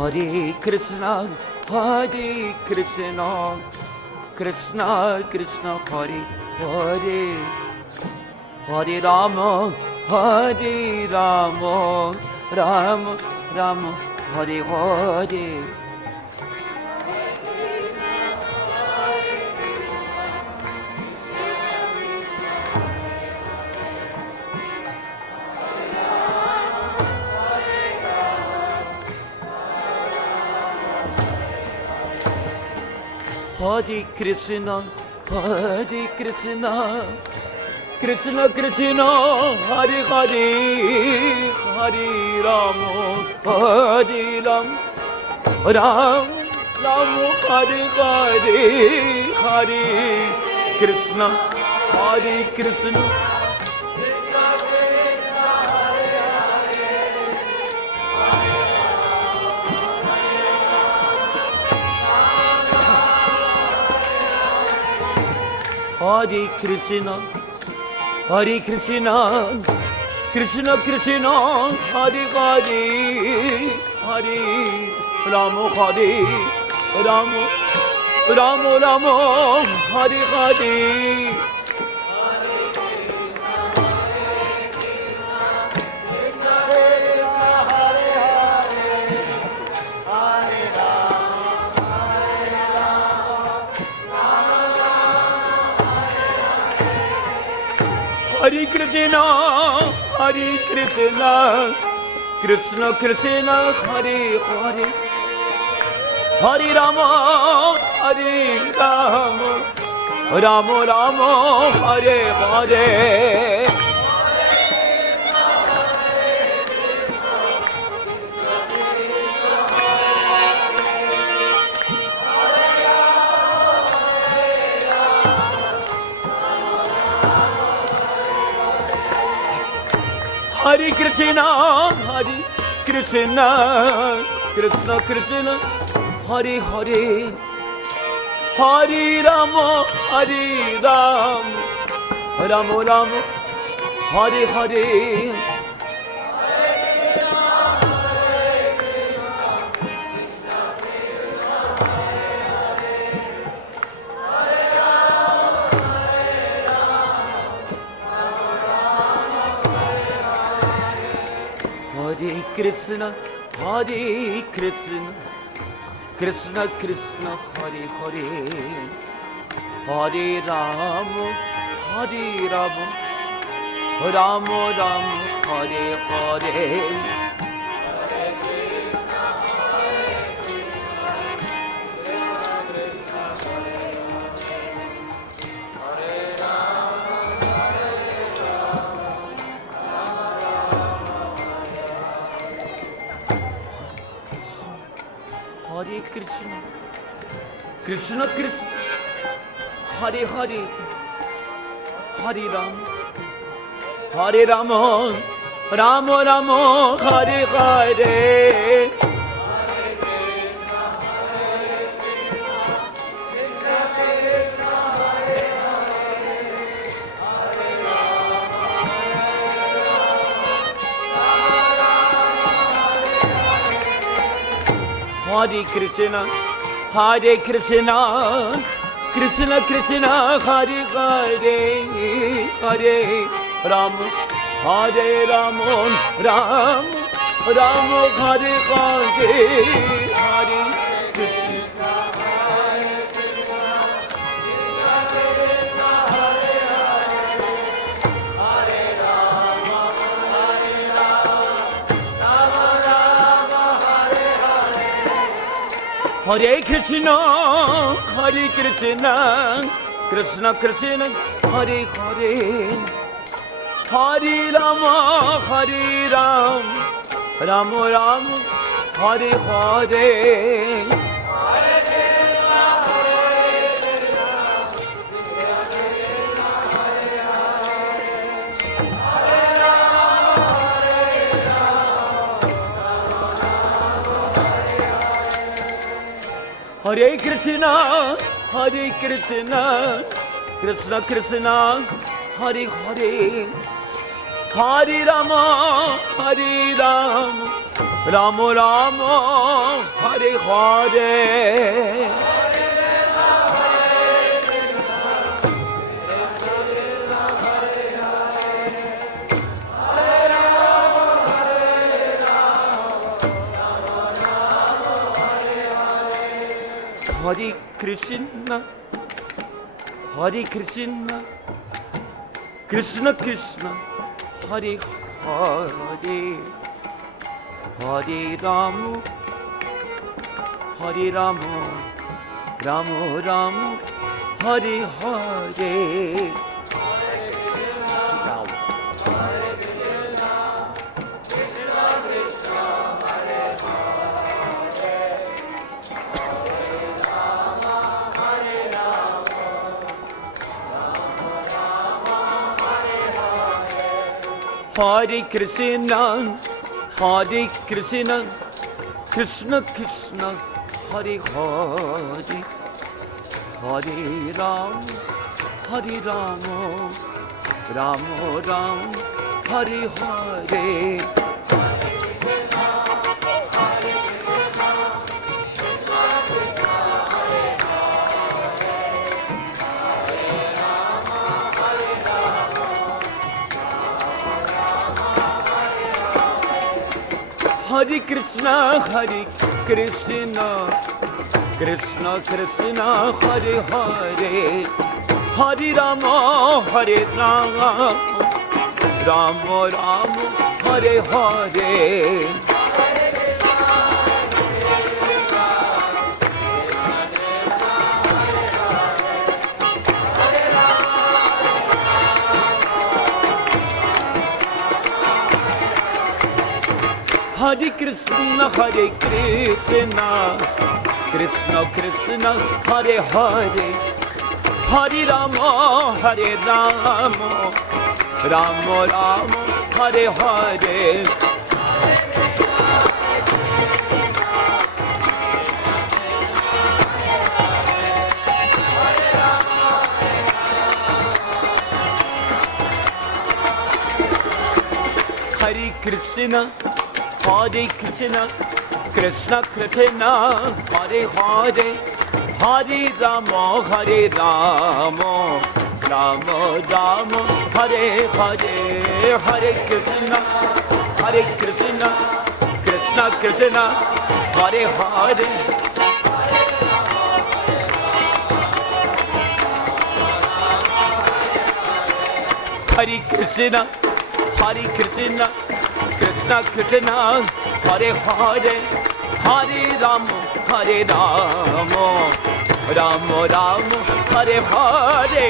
Hare Krishna, Krishna Krishna, Hare Hare, Hare Rama, Rama Rama, Hare Hare. Hare Krishna, Krishna Krishna, Hare Hare, Hare Rama, Ram Hare Hare, Hare Krishna, Hare Krishna. Hare Krishna, Krishna Krishna, Hare Hare, Hare Rama, Rama, Hare Hare. Hare Krishna, Krishna Krishna, Hare Hare, Hare Rama, Rama, Hare Hare. Hare Krishna, Krishna Krishna, Hare Hare, Hare Rama, Rama, Hare Hare. Hare Krishna, Krishna Krishna, Hare Hare, Hare Rama, Rama, Hare Hare. Hare Krishna, Krishna Hare Hare, Hare Rama, Rama, Hare Hare. Hare Krishna, Krishna Hare Hare, Hare Rama, Rama, Hare Hare, Hare Krishna. Hare Krishna, Krishna Hare Hare, Hare Rama, Rama, Hare Hare. Hare Krishna, Krishna Hare Hare, Hare Rama, Rama Rama Hare Hare Hare Krishna Hare Krishna Krishna Krishna Hare Hare Hare Rama Hare Rama Rama Rama Hare Hare Hare Krishna, Hare Krishna, Krishna Krishna, Hare Hare, Hare Ram, Hare Rama, Rama Ram, Hare Hare. Hare Krishna, Hare Krishna, Krishna Krishna, Hare Hare, Hare Rama, Hare Rama, Rama Rama, Hare Hare. Hare Krishna, Hare Krishna, Krishna Krishna, Hare Hare, Hare Rama, Hare Rama, Rama Rama, Hare Hare. Hare Krishna, Hare Krishna, Krishna Krishna, Hare Hare, Hare Rama, Hare Rama, Rama Rama, Hare Hare, Hare Krishna, Krishna Krishna, Hare Hare. Hare Krishna, Hare Krishna, Krishna Krishna, Hare Hare, Hare Rama, Hare Rama, Rama Rama, Hare Hare.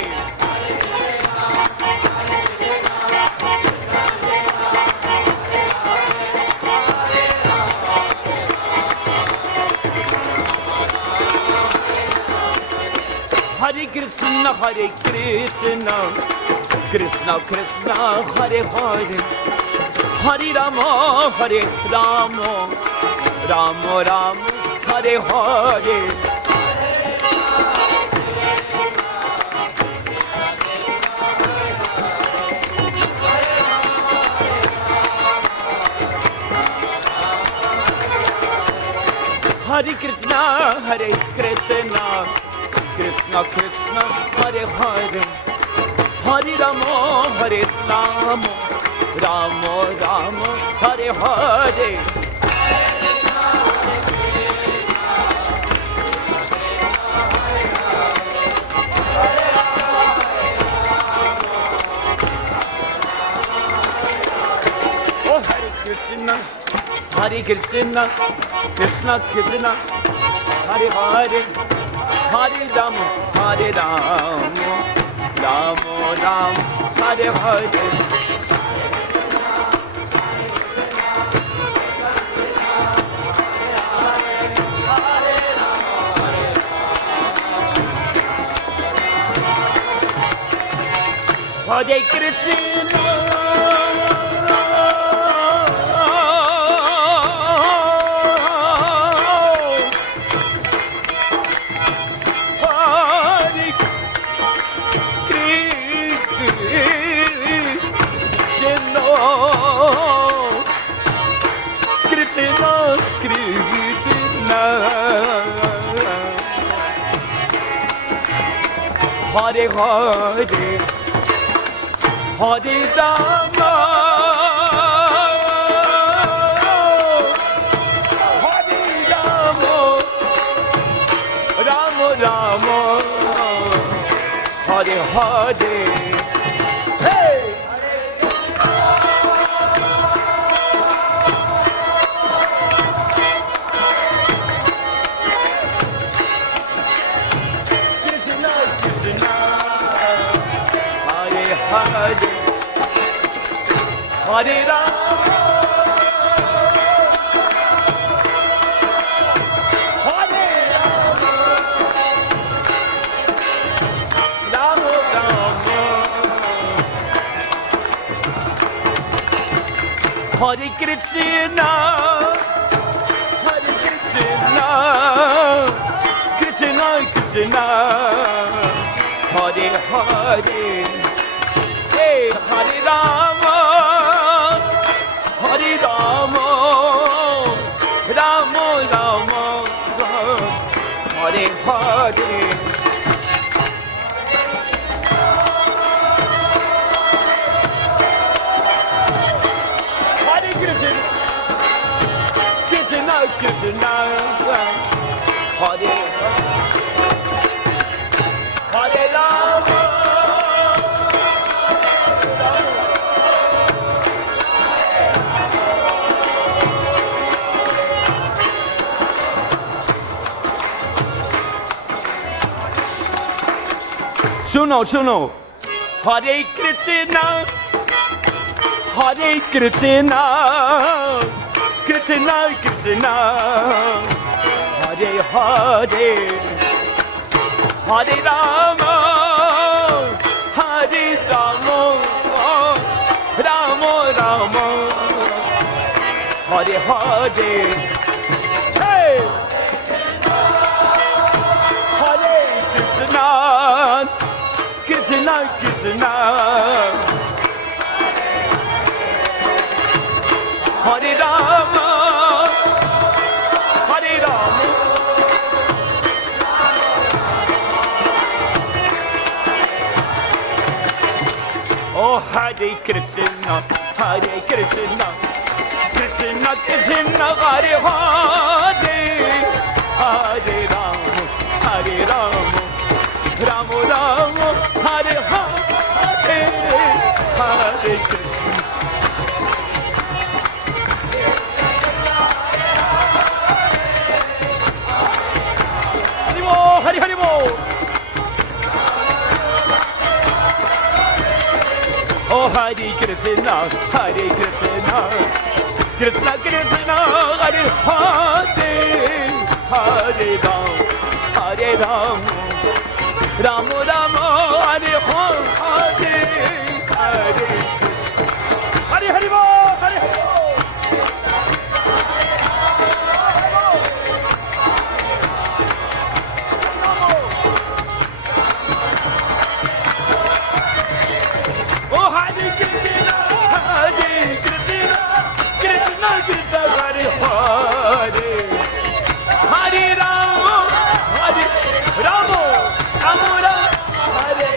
Hare Krishna, Hare Krishna, Krishna Krishna, Hare Hare, Hare Rama, Hare Rama, Rama Rama, Hare Hare. Hare Krishna, Hare Krishna, Krishna Krishna, Hare Hare, Hare Rama, Hare Rama, Rama Rama, Hare Hare. Oh, Hare Krishna, Hare Krishna, Krishna Krishna, Hare Hare, Hare Rama, Hare Rama, Rama Rama, Hare Hare. Hare Krishna, Krishna Hare Hare Hare Rama Hare Rama Rama Rama Hare Hare Hey Hare Rama, Hare Rama, Rama Rama, Hare Krishna, Hare Krishna, Krishna Krishna, Hare Hare, Hey Hare Rama. Hare Rama, Rama Rama, Hare Hare. Hare Krishna, Krishna Krishna, Hare Hare Rama. শুনো শুনো হরে কৃষ্ণ হরে কৃষ্ণ কৃষ্ণ কৃষ্ণ হরে হরে হরে রাম হরে Ram Ram Ram Hare Hare Hare Krishna Krishna Krishna Hare Rama Hare Rama Oh Hare Krishna Hare Krishna Krishna Krishna Hare Hare Hare Rama Hare Rama Rama Rama Hare Hare Hare Krishna Hari Bol Hari Hari Bol Oh Hare Krishna Hare Krishna Krishna Krishna Hare Hare Hare Rama Hare Rama Rama Rama Hare Hare Hare Hare Hare Bol Hare Hare Oh Hare Krishna Hare Krishna Krishna Krishna Hare Hare Hare Rama Hare Rama Rama Rama Hare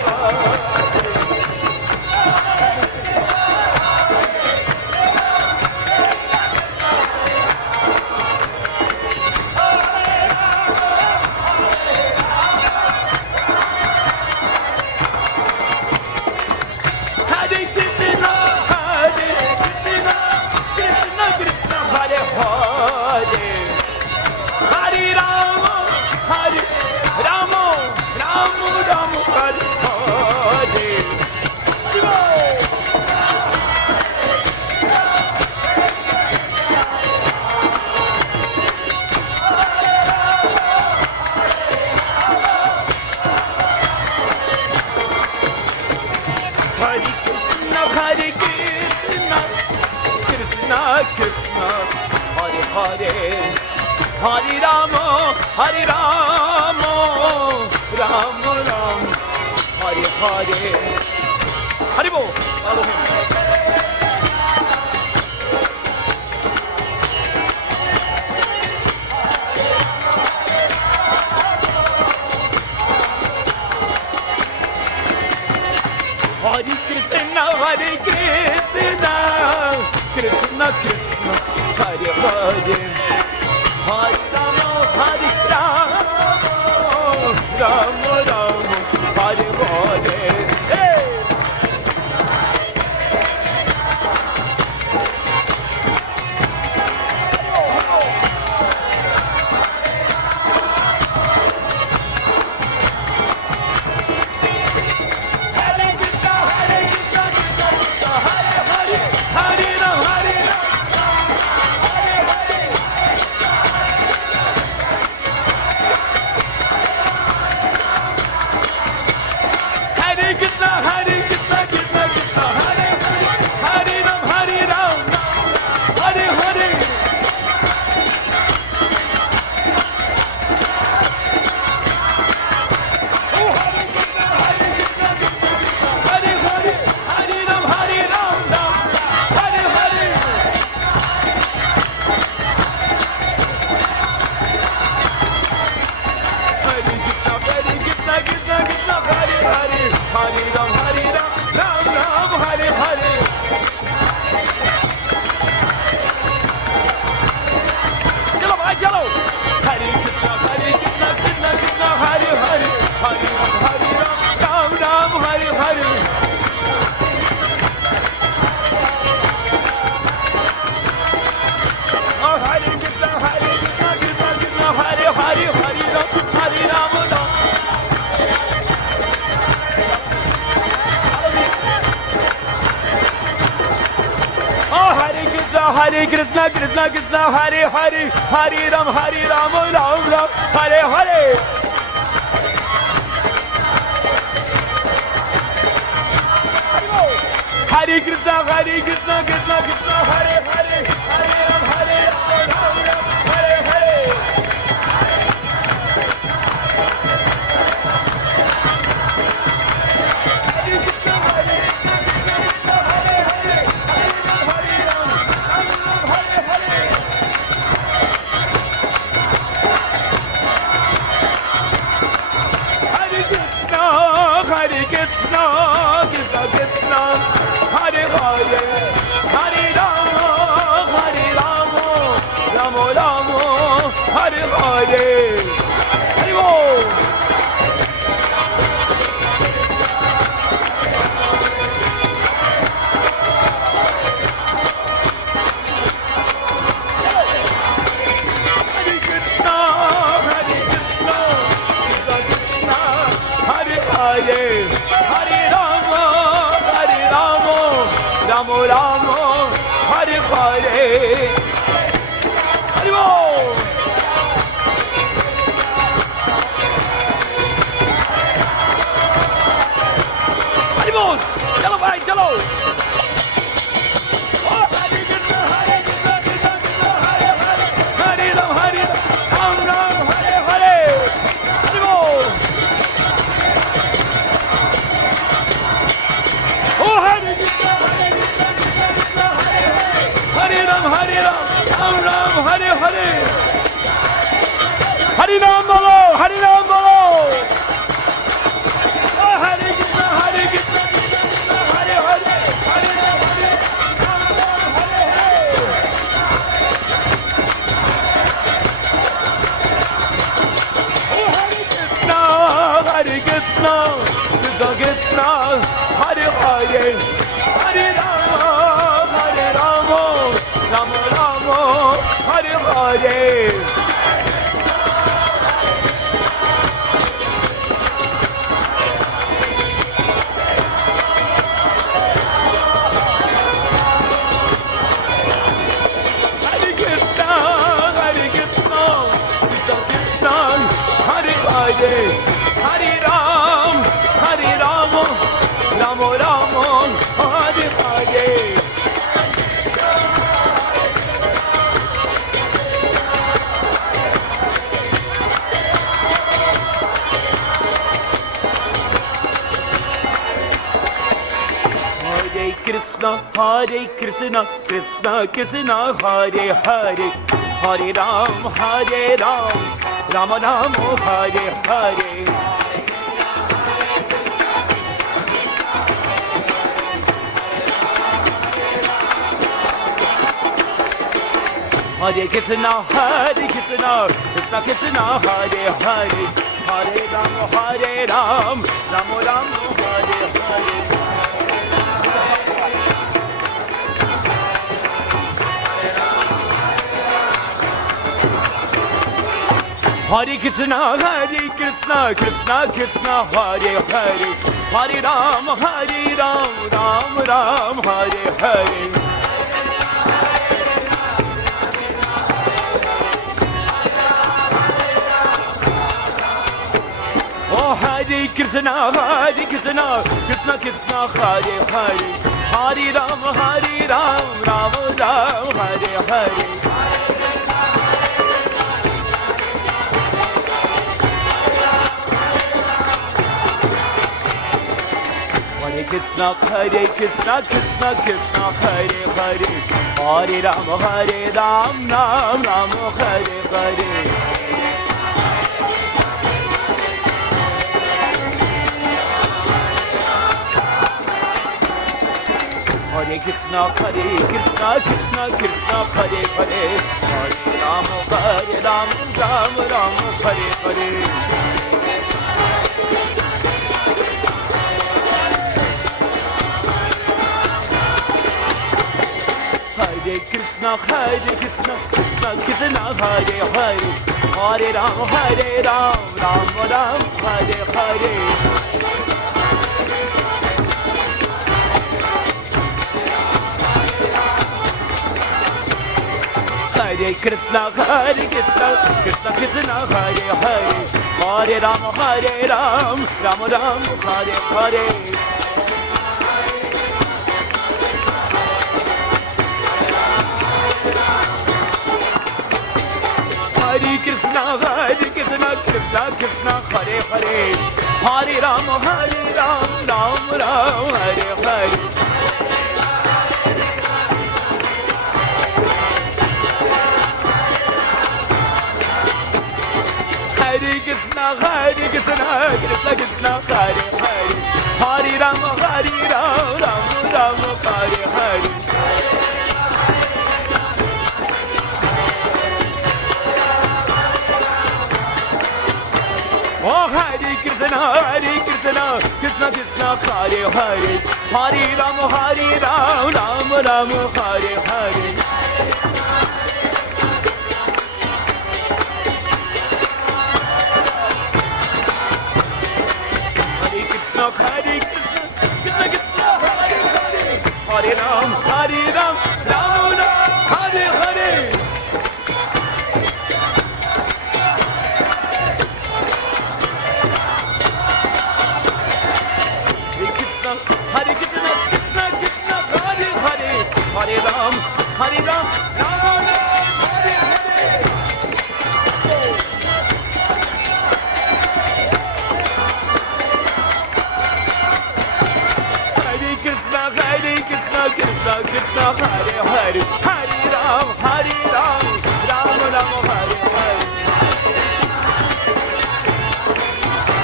Hare Krishna Hare Hare Hare Rama Hare Rama Rama Rama Hare Hare Hare Bol Follow him Krishna Krishna Hare Hare Hare Rama Hare Rama Rama Rama Hare Hare Hey! Hare Krishna, Krishna Krishna, Hare Hare, Hare Ram, Ram Ram, Hare Hare. Hare Krishna, Krishna Krishna, Hare Hare, Hare Ram, Ram Ram, Hare Hare. Hare Krishna, Krishna Krishna, Hare Hare, Hare Rama, Rama Rama, Hare Hare. Hare Bol. Hare Krishna, Krishna Krishna, Hare Hare. Ramo Ramo Hare Hare Hare Bol Hare Bol Chalo bhai chalo Hare Krishna Hare Krishna Krishna Krishna Hare Hare Hare Ram Ram Hare Hare Hare Bol Oh Hare Krishna Hare Ram Ram Hare Hare Hare Ram bolo Hare Ram bolo Oh Hare Krishna Krishna Hare Hare Hare Ram Ram Hare Hare Oh Hare Krishna Krishna Krishna Hare Hare Hare Rama Rama Rama Hare Hare Hare Krishna Krishna Krishna Hare Hare Hare Ram Rama Rama Hare Hare Krishna Krishna Krishna Hare Hare Hare Ram Rama Rama Hare Hare Hare Krishna, Krishna Krishna, Hare Hare, Hare Ram, Ram Ram, Hare Hare. Hare Krishna, Krishna Krishna, Hare Hare, Hare Ram, Ram Ram, Hare Hare. Oh, Hare Krishna, Krishna Krishna, Hare Hare, Hare Ram, Ram Ram, Hare Hare. Hare Krishna, Krishna Krishna, Hare Hare, Hare Ram, Ram Ram, Hare Hare. Hare Krishna, Krishna Hare Hare, Hare Ram, Ram Ram, Hare Hare. Hare Krishna, Krishna Hare Hare, Hare Ram, Ram Ram, Hare Hare. Hare Krishna, Krishna Hare Hare, Hare Ram, Ram Ram, Hare Hare. Hare Krishna, Krishna Hare Hare, Hare Ram, Ram Ram, Hare Hare. Hare Krishna, Krishna Hare Hare, Hare Ram, Ram Ram, Hare Hare. Oh, Hare Krishna, Krishna Hare Hare, Hare Ram, Ram Ram, Hare Hare. Hare Krishna, Hare Ram, Ram Ram, Hare Hare. Hare Krishna, Krishna Hare Hare, Hare Ram, Ram Ram, Hare Hare. Hare Krishna, Krishna Hare Hare, Hare Ram, Ram Ram, Hare Hare.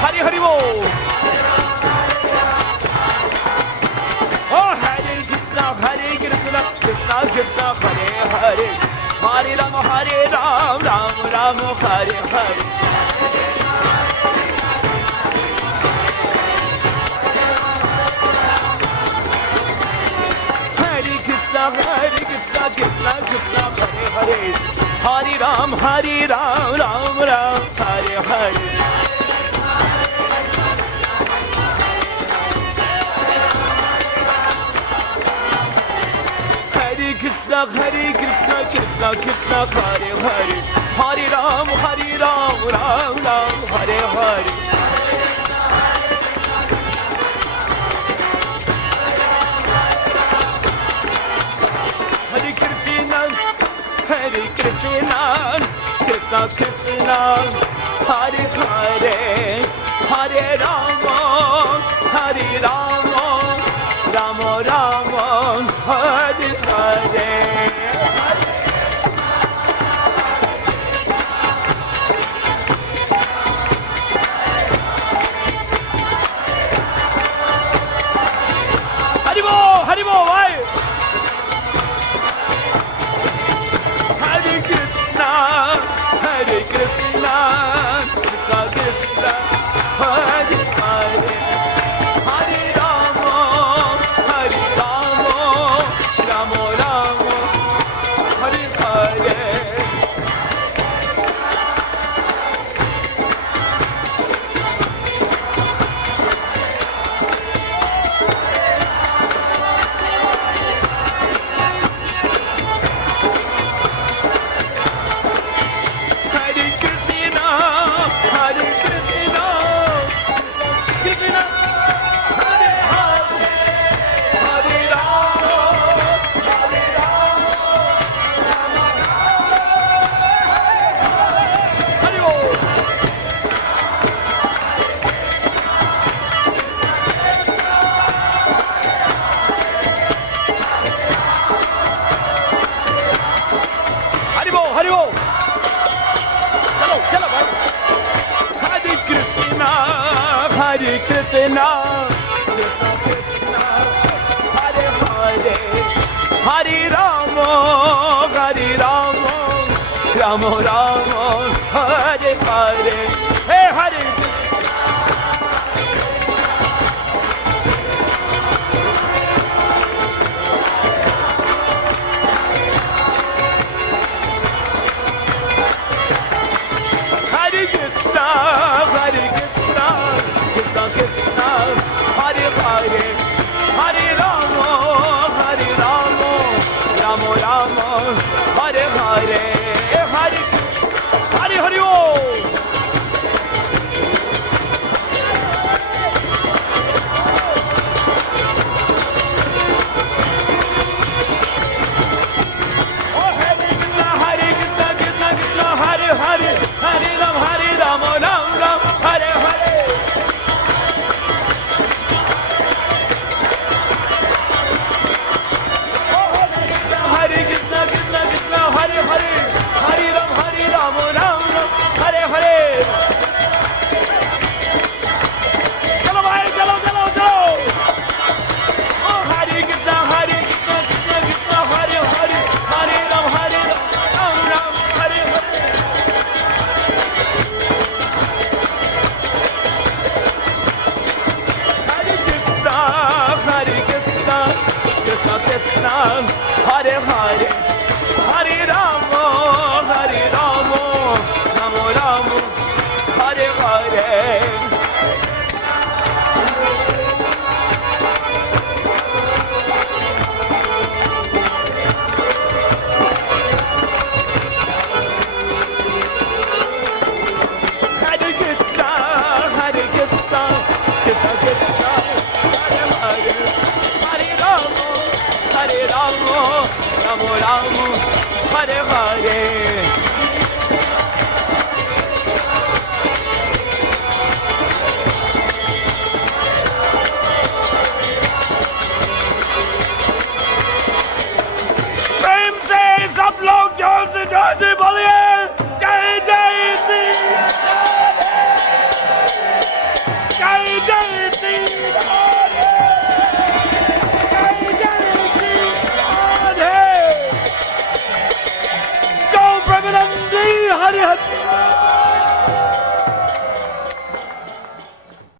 Hare Hare Bol. Oh, Hare Krishna, Krishna Hare Hare, Hare Ram, Ram Ram, Hare Hare. Hare Krishna, Krishna Hare Hare, Hare Ram, Ram Ram, Hare Hare. Hare Krishna, Krishna Hare Hare, Hare Ram, Ram Ram, Hare Hare. Hare Krishna, Krishna Hare Hare, Hare Ram, Ram Ram, Hare Hare. Haribo, bhai. Hare Krishna. Krishna, Krishna Krishna, Hare Hare, Hare Rama, Hare Rama, Rama Rama, Hare Hare, Hey Hare. Hare Krishna, Hare Krishna, Krishna Krishna, Hare Hare, Hare Rama, Hare Rama, Rama Rama, Hare Hare, Hare Hare Hare Om. Oh Hare Krishna, Hare Krishna, Krishna Krishna, Hare Hare, Hare Ram, Ram Ram, Hare Hare. Hare Krishna, Krishna Krishna, Hare Hare, Hare Ram, Ram Ram, Hare Hare. चलो भाई, चलो चलो चलो. Oh Hare Krishna, Krishna Krishna, Hare Hare, Hare Ram, Ram Ram, Hare Hare. Hare Krishna, Krishna Krishna, Hare Hare,